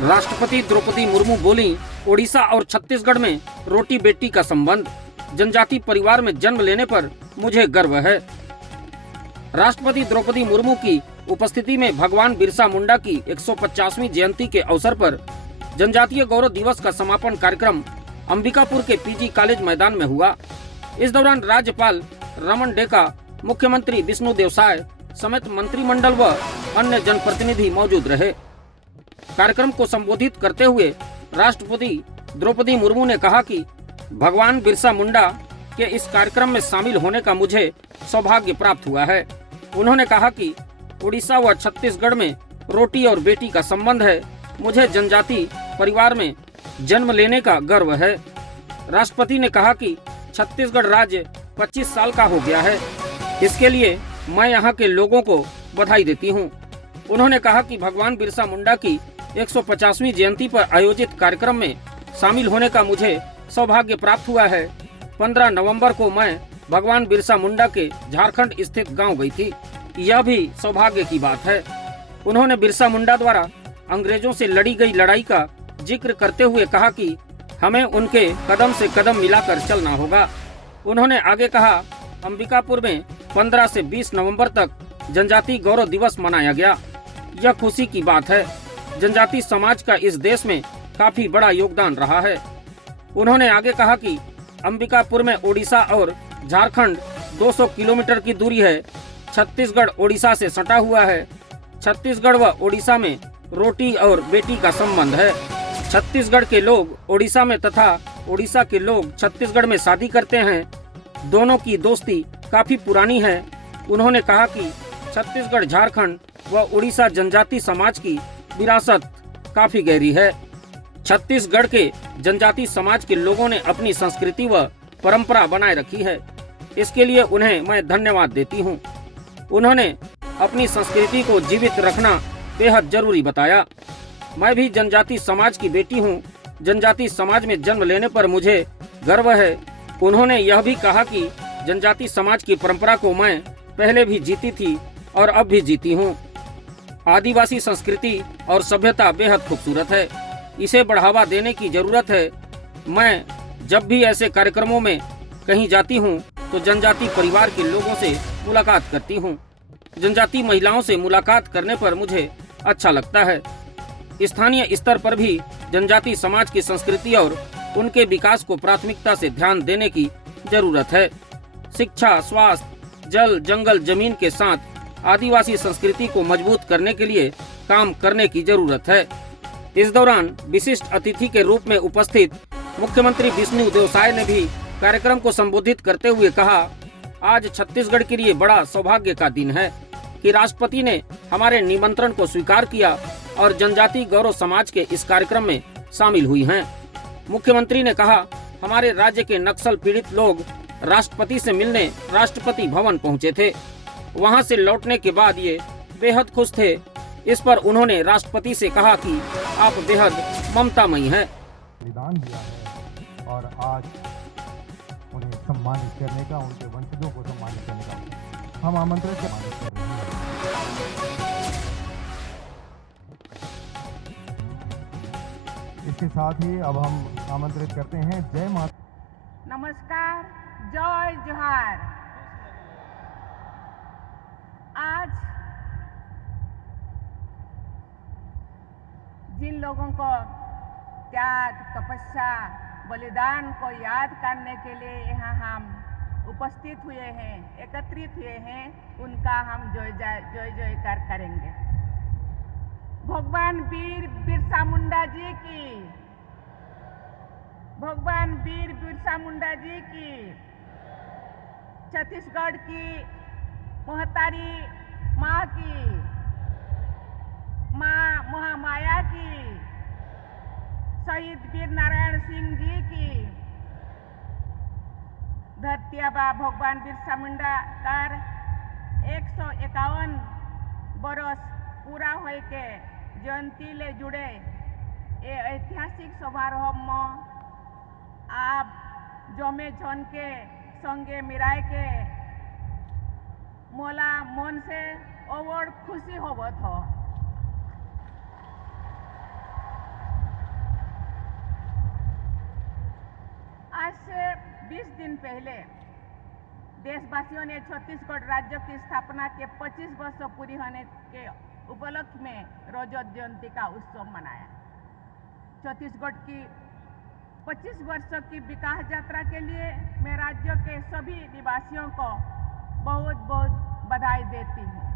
राष्ट्रपति द्रौपदी मुर्मू बोली, ओडिशा और छत्तीसगढ़ में रोटी बेटी का संबंध, जनजाति परिवार में जन्म लेने पर मुझे गर्व है। राष्ट्रपति द्रौपदी मुर्मू की उपस्थिति में भगवान बिरसा मुंडा की 150वीं जयंती के अवसर पर जनजातीय गौरव दिवस का समापन कार्यक्रम अंबिकापुर के पीजी कॉलेज मैदान में हुआ। इस दौरान राज्यपाल रमन डेका, मुख्यमंत्री विष्णुदेव साय समेत मंत्रिमंडल व अन्य जनप्रतिनिधि मौजूद रहे। कार्यक्रम को संबोधित करते हुए राष्ट्रपति द्रौपदी मुर्मू ने कहा कि भगवान बिरसा मुंडा के इस कार्यक्रम में शामिल होने का मुझे सौभाग्य प्राप्त हुआ है। उन्होंने कहा कि उड़ीसा व छत्तीसगढ़ में रोटी और बेटी का संबंध है। मुझे जनजाति परिवार में जन्म लेने का गर्व है। राष्ट्रपति ने कहा कि छत्तीसगढ़ राज्य 25 साल का हो गया है। इसके लिए मैं यहाँ के लोगों को बधाई देती हूँ। उन्होंने कहा कि भगवान बिरसा मुंडा की 150वीं जयंती पर आयोजित कार्यक्रम में शामिल होने का मुझे सौभाग्य प्राप्त हुआ है। 15 नवंबर को मैं भगवान बिरसा मुंडा के झारखंड स्थित गांव गई थी। यह भी सौभाग्य की बात है। उन्होंने बिरसा मुंडा द्वारा अंग्रेजों से लड़ी गई लड़ाई का जिक्र करते हुए कहा कि हमें उनके कदम से कदम मिलाकर चलना होगा। उन्होंने आगे कहा, अंबिकापुर में 15 से 20 नवंबर तक जनजाति गौरव दिवस मनाया गया। यह खुशी की बात है। जनजाति समाज का इस देश में काफी बड़ा योगदान रहा है। उन्होंने आगे कहा कि अंबिकापुर में ओडिशा और झारखंड 200 किलोमीटर की दूरी है। छत्तीसगढ़ ओडिशा से सटा हुआ है। छत्तीसगढ़ व ओडिशा में रोटी और बेटी का संबंध है। छत्तीसगढ़ के लोग ओडिशा में तथा ओडिशा के लोग छत्तीसगढ़ में शादी करते हैं। दोनों की दोस्ती काफी पुरानी है। उन्होंने कहा कि छत्तीसगढ़, झारखंड व उड़ीसा जनजाति समाज की विरासत काफी गहरी है। छत्तीसगढ़ के जनजाति समाज के लोगों ने अपनी संस्कृति व परंपरा बनाए रखी है। इसके लिए उन्हें मैं धन्यवाद देती हूँ। उन्होंने अपनी संस्कृति को जीवित रखना बेहद जरूरी बताया। मैं भी जनजाति समाज की बेटी हूँ। जनजाति समाज में जन्म लेने पर मुझे गर्व है। उन्होंने यह भी कहा कि जनजाति समाज की परंपरा को मैं पहले भी जीती थी और अब भी जीती हूँ। आदिवासी संस्कृति और सभ्यता बेहद खूबसूरत है। इसे बढ़ावा देने की जरूरत है। मैं जब भी ऐसे कार्यक्रमों में कहीं जाती हूँ तो जनजाति परिवार के लोगों से मुलाकात करती हूँ। जनजाति महिलाओं से मुलाकात करने पर मुझे अच्छा लगता है। स्थानीय स्तर पर भी जनजाति समाज की संस्कृति और उनके विकास को प्राथमिकता से ध्यान देने की जरूरत है। शिक्षा, स्वास्थ्य, जल, जंगल, जमीन के साथ आदिवासी संस्कृति को मजबूत करने के लिए काम करने की जरूरत है। इस दौरान विशिष्ट अतिथि के रूप में उपस्थित मुख्यमंत्री विष्णुदेव साय ने भी कार्यक्रम को संबोधित करते हुए कहा, आज छत्तीसगढ़ के लिए बड़ा सौभाग्य का दिन है कि राष्ट्रपति ने हमारे निमंत्रण को स्वीकार किया और जनजाति गौरव समाज के इस कार्यक्रम में शामिल हुई हैं। मुख्यमंत्री ने कहा, हमारे राज्य के नक्सल पीड़ित लोग राष्ट्रपति से मिलने राष्ट्रपति भवन पहुंचे थे। वहां से लौटने के बाद ये बेहद खुश थे। इस पर उन्होंने राष्ट्रपति से कहा कि आप बेहद ममतामयी हैं। बलिदान दिया है और आज उन्हें सम्मानित करने का, उनके वंशजों को सम्मानित करने का हम आमंत्रित कर रहे हैं। इसके साथ ही अब हम आमंत्रित करते हैं जय माता। नमस्कार, जय जोहार। आज जिन लोगों को त्याग, तपस्या, बलिदान को याद करने के लिए यहाँ हम उपस्थित हुए हैं, एकत्रित हुए हैं, उनका हम जयकार करेंगे। भगवान वीर बिरसा मुंडा जी की, भगवान वीर बिरसा मुंडा जी की, छत्तीसगढ़ की मोहतारी माँ की, माँ महामाया की, शहीद वीर नारायण सिंह जी की, धरती आबा भगवान बिरसा मुंडा कर 151 बरस पूरा होए के जयंती ले जुड़े ये ऐतिहासिक समारोह में आप जमे जन के संगे मिलाए के मोला मन से और खुशी होवत हो। आज से 20 दिन पहले देशवासियों ने छत्तीसगढ़ राज्य की स्थापना के 25 वर्ष पूरी होने के उपलक्ष्य में रजत जयंती का उत्सव मनाया। छत्तीसगढ़ की 25 वर्ष की विकास यात्रा के लिए मैं राज्य के सभी निवासियों को बहुत बहुत बधाई देती हूँ।